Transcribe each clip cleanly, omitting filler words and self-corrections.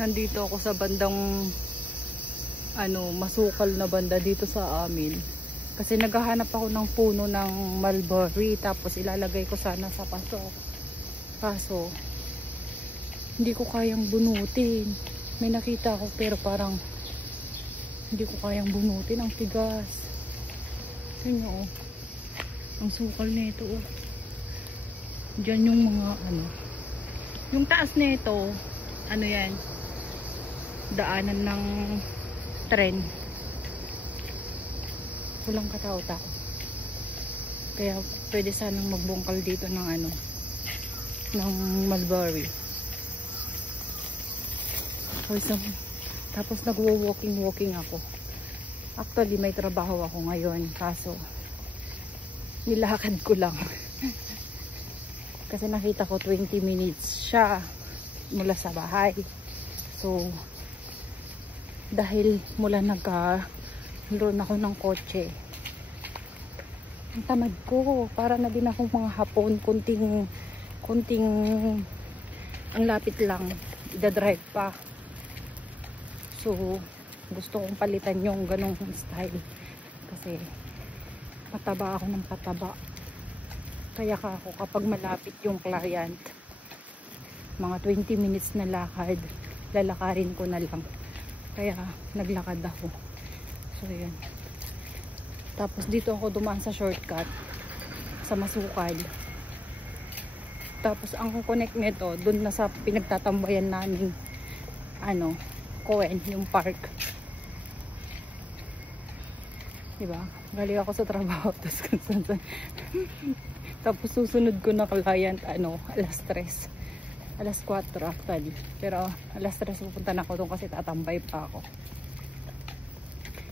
Nandito ako sa bandang masukal na banda dito sa amin. Kasi naghahanap ako ng puno ng mulberry, tapos ilalagay ko sana sa paso. Kaso hindi ko kayang bunutin. May nakita ako pero parang hindi ko kayang bunutin, ang tigas. Tingnan oh. Ang sukal nito oh. Diyan yung mga yung taas nito, yan, daanan ng tren. Walang katao-tao. Kaya pwede sanang magbungkal dito ng ng mulberry. Tapos nagwo-walking ako. Actually may trabaho ako ngayon, kaso nilakad ko lang. Kasi nakita ko 20 minutes siya mula sa bahay. So dahil mula nagka-loan ako ng kotse, ang tamad ko, para na din akong mga hapon, kunting ang lapit lang, ida-drive pa. So gusto kong palitan yung ganong style kasi pataba ako ng pataba. Kaya ako kapag malapit yung client, mga 20 minutes na lakad, lalakarin ko na lang. Kaya naglakad ako. So yun. Tapos dito ako dumaan sa shortcut sa Masukal. Tapos ang connect nito dun na sa pinagtatambayan namin Coen, yung park. Diba? Galing ako sa trabaho tapos susunod ko na client alas 3, alas 4 actually, pero alas 3 pupunta na ako doon kasi tatambay pa ako.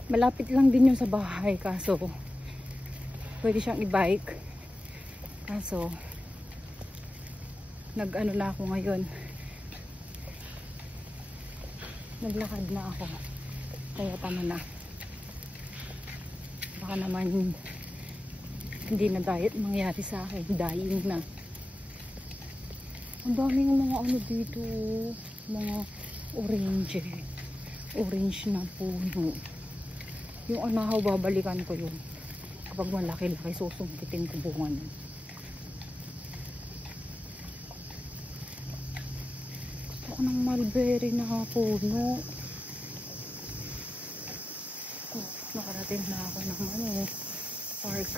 Malapit lang din yung sa bahay, kaso pwede siyang i-bike, kaso na ako ngayon, naglakad na ako, kaya tama na. Baka naman hindi na diet mangyari sa akin, dying na. Ang daming mga dito, mga orange na puno. Yung anahaw, babalikan ko yun kapag malaki-laki, susungkitin ko bunga nun. Gusto ko ng mulberry na puno. Nakarating na ako ng park.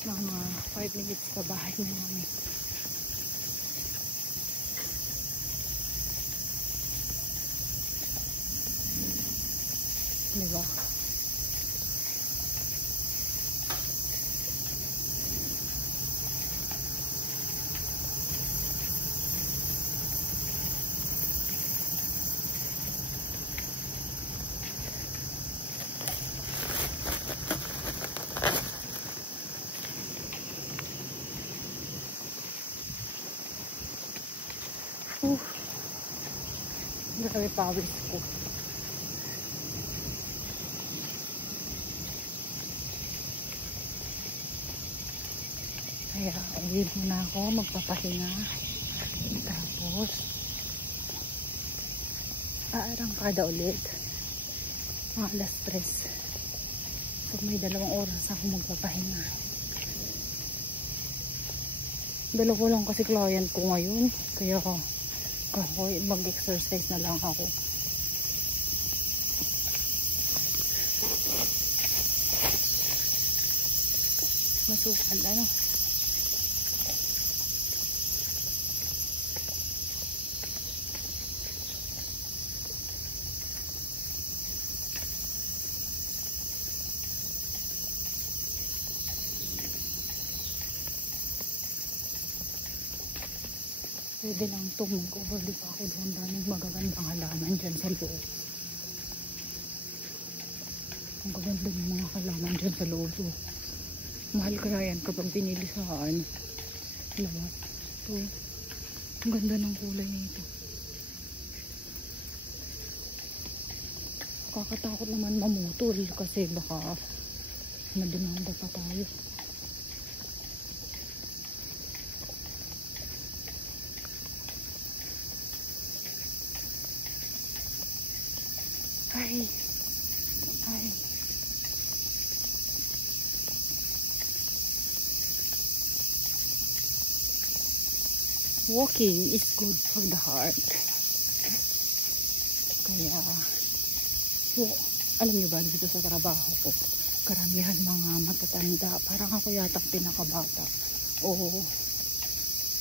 Mga 5 minutes sa bahay namin. Diba? Grabe pawis ko. Kaya uwi muna ako, magpapahinga. Tapos aarangkada ulit mga alas 3. So may 2 oras ako magpapahinga. Dalawa lang kasi client ko ngayon, kaya mag-exercise na lang ako. Masukal pwede lang ito mag-overlook ako doon. Daming magagandang halaman dyan sa loob. Ang gaganda ng mga halaman dyan sa loob. Mahal kaya yan kapag pinili sa labas. So, ang ganda ng kulay nito. Kakatakot naman mamutol kasi baka mademanda pa tayo. Ay. Ay. Walking is good for the heart. Kaya, so, alam niyo ba, dito sa trabaho ko, karamihan mga matatanda, parang ako yata pinakabata. Oo,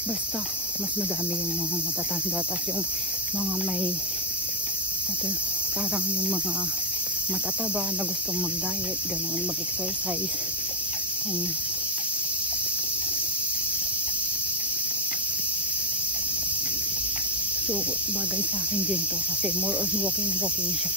basta, mas madami yung mga matatanda, tapos yung mga may, parang yung mga matataba na gustong mag-diet, ganoon, mag-exercise. So, bagay sa akin din to kasi more on walking siya.